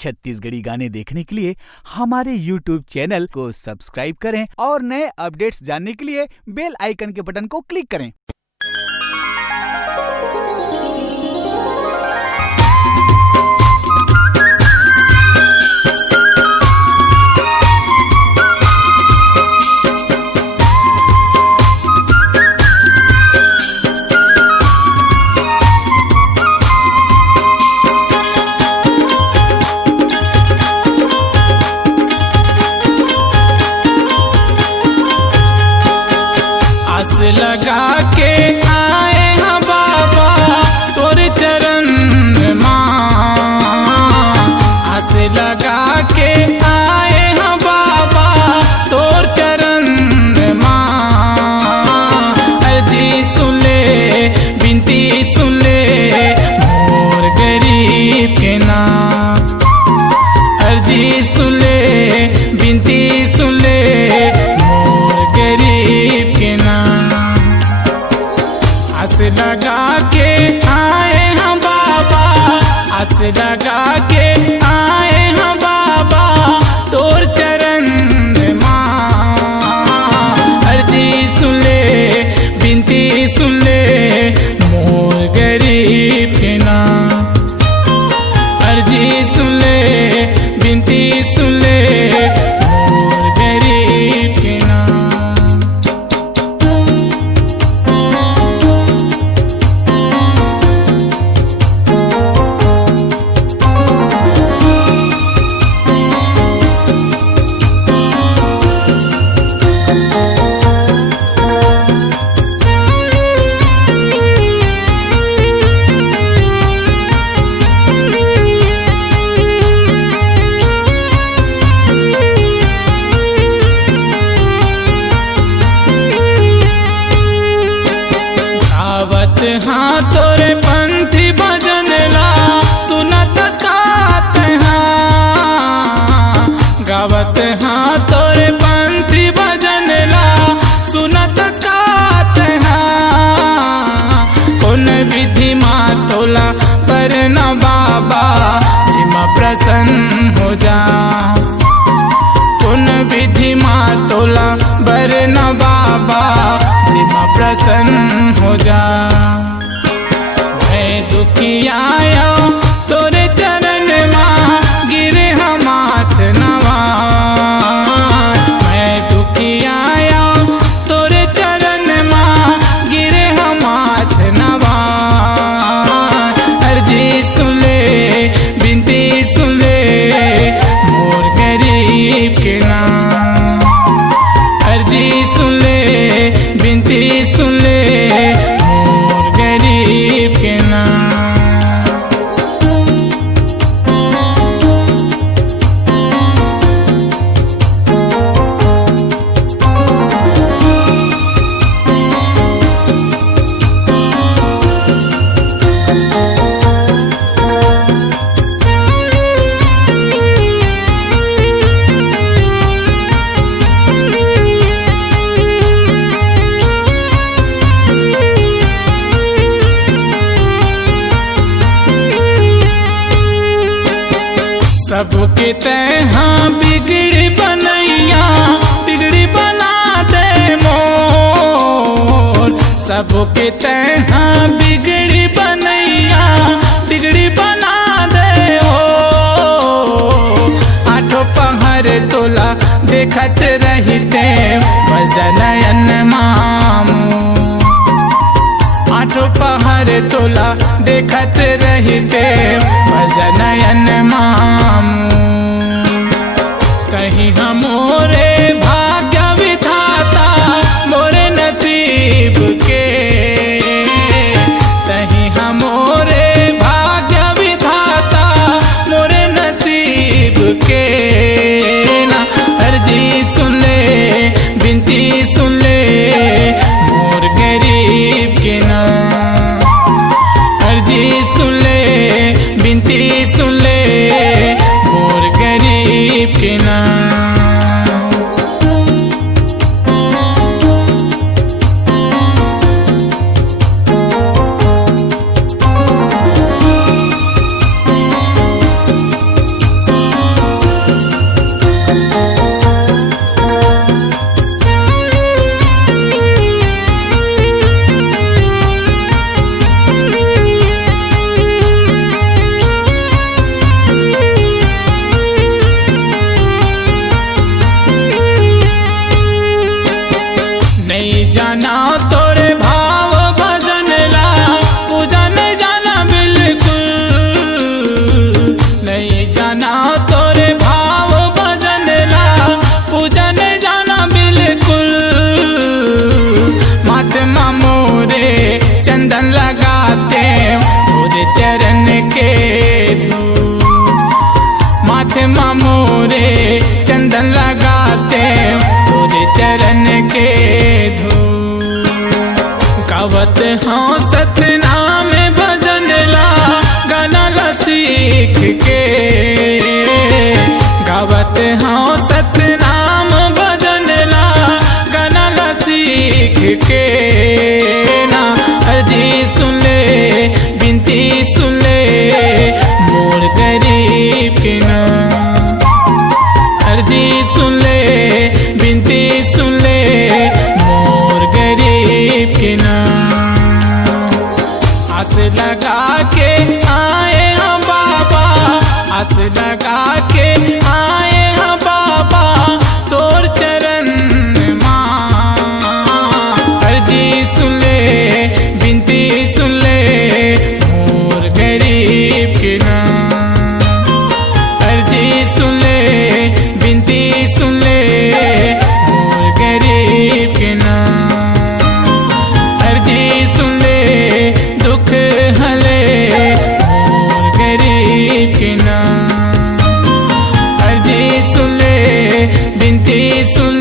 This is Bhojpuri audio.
छत्तीसगढ़ी गाने देखने के लिए हमारे YouTube चैनल को सब्सक्राइब करें और नए अपडेट्स जानने के लिए बेल आइकन के बटन को क्लिक करें। लगा के आए हैं बाबा तोर चरण माँ, आस लगा के आए हैं बाबा तोर चरण माँ। अर्जी सुन ले बिनती सुन ले मोर गरीब के नाम, अर्जी सुन ले बिनती सुन ले मोर गरीब के नाम। आस लगा के आए हैं बाबा, आस लगा के आए हैं बाबा तोर चरण माँ। अर्जी सुन ले बिनती सुन ले मोर गरीब के नाम, अर्जी सुन ले बिनती सुन ले मोर गरीब के नाम। हाँ तोरे पंथी भजन ला सुनत गात हाँ, गावत हाँ तोरे पंथी भजन ला सुनत गात हाँ। कौन विधि माँ तोला पर न बाबा जिमा प्रसन्न हो जा, कौन विधि माँ तोला बर न बाबा जिमा प्रसन्न हो जा। मैं दुखी आया तोरे चरण माँ गिरे हम हाथ नवार, मैं दुखी आया तोरे चरण माँ गिरे हम हाथ नवार। अर्जी सुन ले बिनती सुन ले मोर गरीब के नाम, अर्जी सुन ले बिनती सुन ले मोर गरीब के नाम। सबके तैहा बिगड़ी बनैया बिगड़ी बना दे मोर, सबके तैहा बिगड़ी बनैया बिगड़ी बना दे हो। आठों पहर तोला देखत रहते भजनयन मामू, आठों पहर तोला देखत रहते भजनयन मामू। कहीं हमोरे भाग्य विधाता मोरे नसीब के, कहीं हमोरे भाग्य विधाता मोरे नसीब के ना। अर्जी सुन ले बिनती सुन ले मोर गरीब के नाम, अर्जी सुन ले सीख के गावत हाँ सतनाम भजन ला गाना ला सीख के ना। अर्जी सुन ले बिनती सुन ले मोर गरीब के ना। अर्जी सुन ले बिनती सुन ले मोर गरीब के ना। आस लगा के आए हम बाबा, आस लगा के आए हम बाबा तोर चरण माँ। अर्जी सुन ले बिनती सुन ले मोर गरीब के ना। अर्जी सुन ले बिनती सुन ले मोर गरीब के ना। अर्जी सुन ले दुख हले मोर गरीब के ना। अर्जी सुन ले बिनती सुन